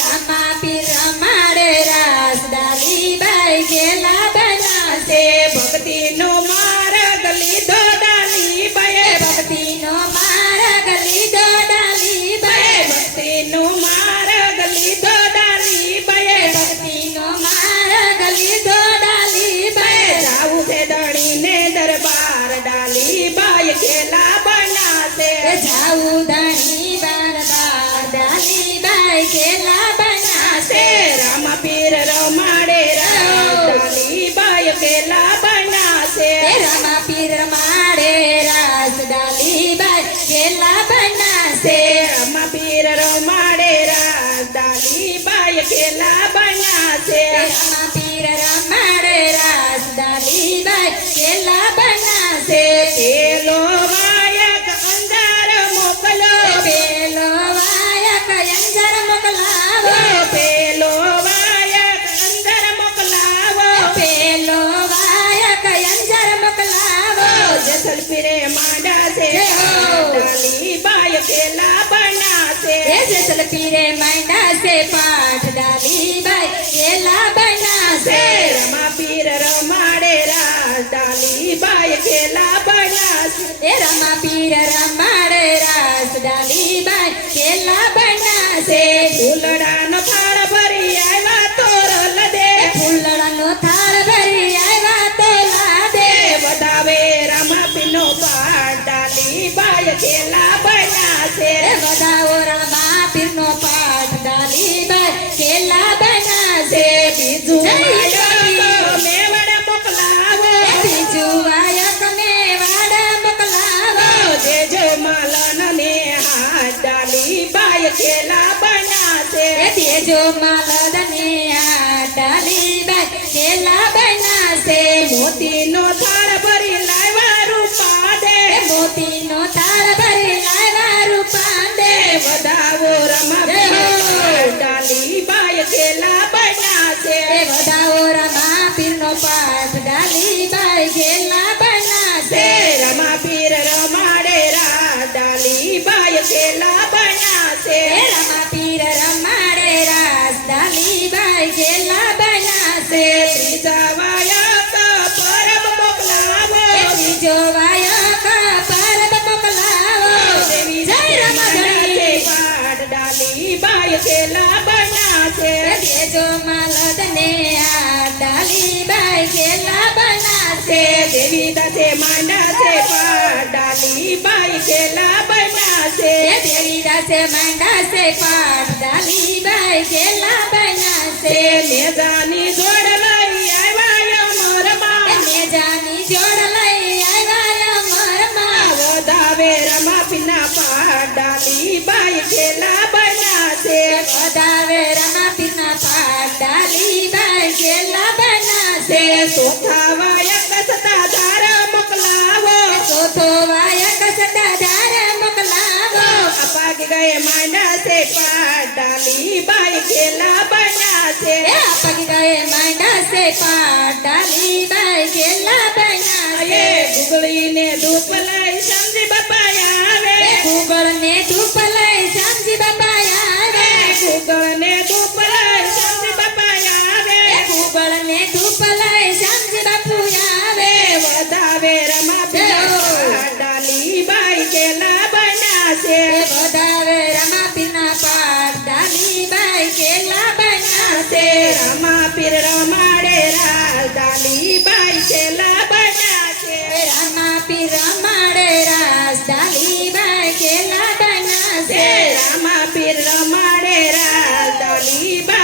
रामा पीर रमाड़े रास डालीबाई केला बनासे भक्ति नो मार्ग लीधो डालीबाई भक्ति नो मार्ग लीधो डालीबाई भक्ति नो मार्ग लीधो डालीबाई भक्ति नो मार्ग लीधो डालीबाई जाऊ से धणी ने दरबार डालीबाई केला बनासे जाऊ धनी बारबार डालीबाई केला बनासे रामा पीर रमाड़े रास डालीबाई केला बनासे रामा पीर रमाड़े रास डालीबाई केला बनासे रामा पीर रमाड़े रास डालीबाई केला बनासे रामा पीर रमाड़े रास डालीबाई केला बनासे पेलो वायक अंजार मोकलो पेलो वायक अंजर मोकलावो पेलो वायक अंजार मोकलावो पेलो वायक अंजर मोकलावो जसल फिरे मांडा से डालीबाई केला बनासे जसल पीरे मांडा से पाठ डालीबाई केला बनासे रमा पीर रमाड़े रास डालीबाई केला बनासे रमा पीर रमाड़े रास डालीबाई केला बनासे फूलड़ानो थाળ ભરી આવ્યા તોરલ દે ફૂલડાનો થાળ ભરી આવ્યા તો લાદે વધાવે રામા પીનો પાટ डालीबाई केला बनासे વધાવો રણમાં પીરનો પાઠ डालीबाई केला बनासे બીજું વાયક મેવડ મોકલાવો બીજું વાયક મેવાડ મોકલાવો દેજો માલન ને હાથ डालीबाई केला बनासे દેજો માલદને આ डालीबाई केला बनासे મોતીનો થાળ ભરી લાવ્યા રૂપા દે મોતીનો થાળ ભરી લાવ્યા રૂપાંદે વધાવો રમા डालीबाई केला बनासे વધાવો રમા પીરનો પાઠ डालीबाई केला बनासे रमा पीर रमाड़े रास डालीबाई केला बनासे रमा पीर रमाड़े रास डालीबाई केला बनासे त्रीजा वायक परब मोकलावो ત્રીજો વાયક પરબ મોકલાવો देवी જય રમાધણી पाट डालीबाई केला बनासे દેજો માલદને આ डालीबाई केला बनासे देवी दासे मांडा से पाट डालीबाई केला बनासे देवी दासे मांडा से पाठ डालीबाई केला बनासे नेजानी जोड़ लई आवाय मोरमा મેજાની જોડ લઈ આવ્યા મરમાં વધાવે रमा पीना पाट डालीबाई केला बनासे વધાવે રમા પીરના પાઠ डालीबाई केला बनासे ચોથા વાયક સતાધાર મોકલાવો ચોથો વાયક સતાધાર મોકલાવો અપાગ ગયે માંડા से पाट डालीबाई केला बनासे પગ ગયે માંડા से પાઠ डालीबाई केला बनासे ગુગળી ને ધૂપ લઈ સમજી બાપા આવે ગુગળ ને ધૂપ લઈ સમજી બાપા આવે ગુગળ ને ધૂપ લઈ સમજી બાપા આવે ગુગળ ને ધૂપ લઈ સમજી બાપુ આવે વધાવે रमा પીના डालीबाई केला बनासे વધાવે રમા પીના પાઠ डालीबाई केला बनासे रमा पीर रमाड़े रास डालीबाई केला बनासे રામા પીર રમાડે રાસ डालीबाई केला बनासे रमा पीर रमाड़े रास डालीबाई